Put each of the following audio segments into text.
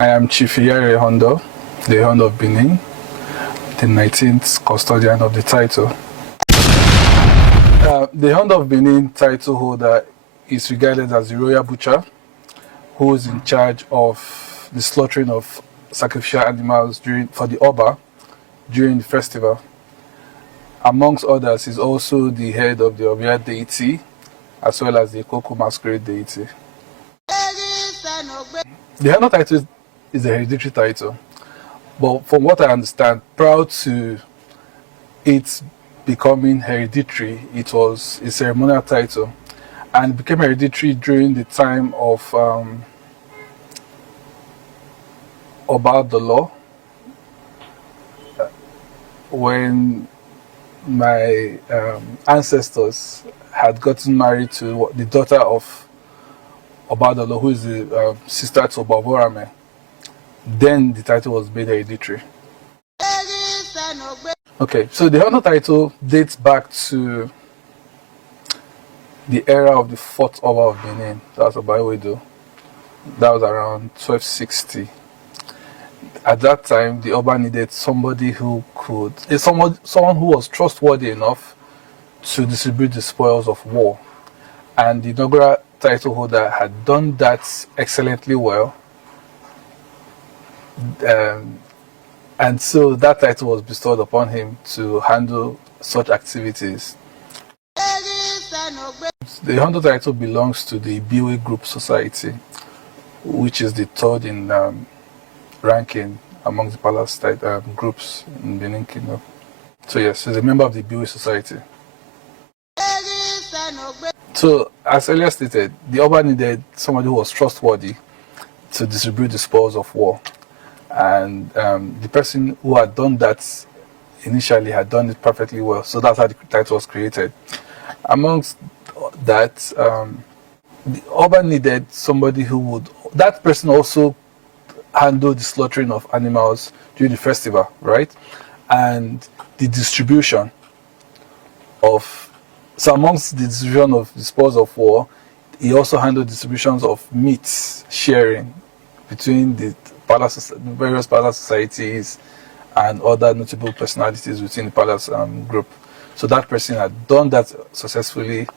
I am Chief Iyare Ehondo, the Ehondo of Benin, the 19th custodian of the title. The Ehondo of Benin title holder is regarded as the royal butcher, who is in charge of the slaughtering of sacrificial animals for the Oba during the festival. Amongst others, is also the head of the Oba deity, as well as the Koko masquerade deity. The Ehondo title is a hereditary title, but from what I understand, prior to its becoming hereditary, it was a ceremonial title, and it became hereditary during the time of Oba of the law, when my ancestors had gotten married to the daughter of Oba of the law, who is the sister to Oba of Benin. Then the title was made hereditary. Okay, so the Ehondo title dates back to the era of the fourth Oba of Benin. That was Oba Ehondo. That was around 1260. At that time, the Oba needed somebody who could, someone who was trustworthy enough to distribute the spoils of war. And the inaugural title holder had done that excellently well. And so that title was bestowed upon him to handle such activities. The Ehondo title belongs to the Igue Group Society, which is the third in ranking among the palace groups in Benin Kingdom. So yes, he's a member of the Igue Society. So, as earlier stated, the Oba needed somebody who was trustworthy to distribute the spoils of war. And the person who had done that initially had done it perfectly well. So that's how the title was created. Amongst that, the Oba needed somebody who would, that person also handle the slaughtering of animals during the festival, right? And the distribution of, so amongst the distribution of the spoils of war, he also handled distributions of meat sharing between the various palace societies and other notable personalities within the palace group. So that person had done that successfully.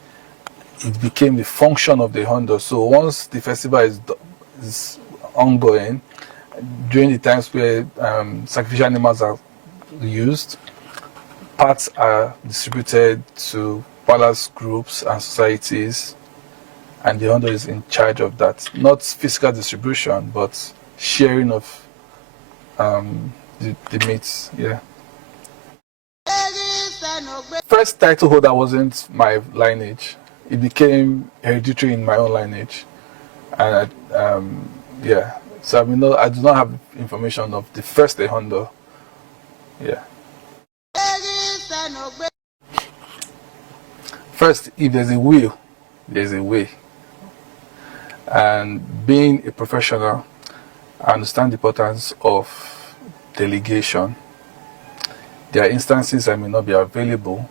It became the function of the Ehondo. So once the festival is ongoing, during the times where sacrificial animals are used, parts are distributed to palace groups and societies, and the Ehondo is in charge of that. Not physical distribution, but sharing of the meats. Yeah. First title holder wasn't my lineage. It became hereditary in my own lineage, and yeah. So I do not have information of the first Ehondo. Yeah. First, if there's a will, there's a way. And being a professional, I understand the importance of delegation. There are instances I may not be available,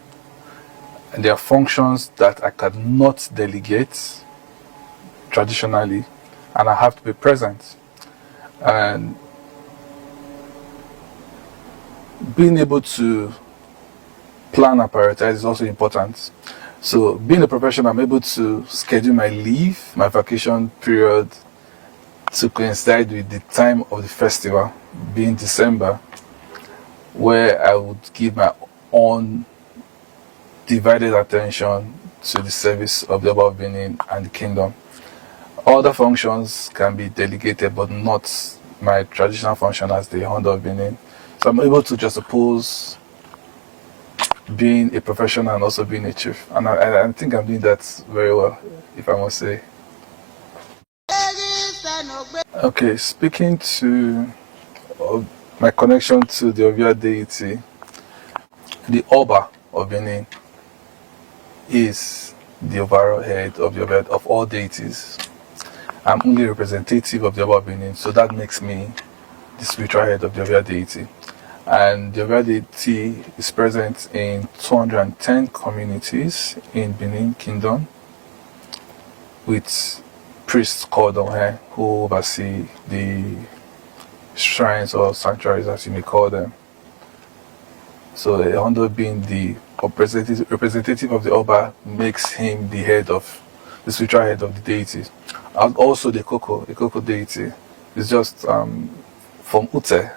and there are functions that I cannot delegate traditionally, and I have to be present. And being able to plan and prioritize is also important. So being a professional, I'm able to schedule my leave, my vacation period, to coincide with the time of the festival, being December, where I would give my own divided attention to the service of the Oba of Benin and the kingdom. Other functions can be delegated, but not my traditional function as the Ehondo of Benin. So I'm able to just oppose being a professional and also being a chief. And I think I'm doing that very well, if I must say. Okay, speaking to my connection to the Oba deity, the Oba of Benin is the overall head of the Oba of all deities. I'm only representative of the Oba of Benin, so that makes me the spiritual head of the Oba deity. And the Oba deity is present in 210 communities in Benin Kingdom, with priests called on her who oversee the shrines or sanctuaries, as you may call them. So Ehondo being the representative of the Oba makes him the spiritual head of the deity. And also the Koko deity is just from Ute.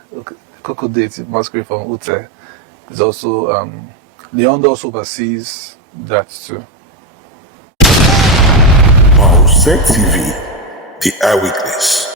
Koko deity, masquerade from Ute. Is also Leondo also oversees that too. Wow, TV, the eyewitness.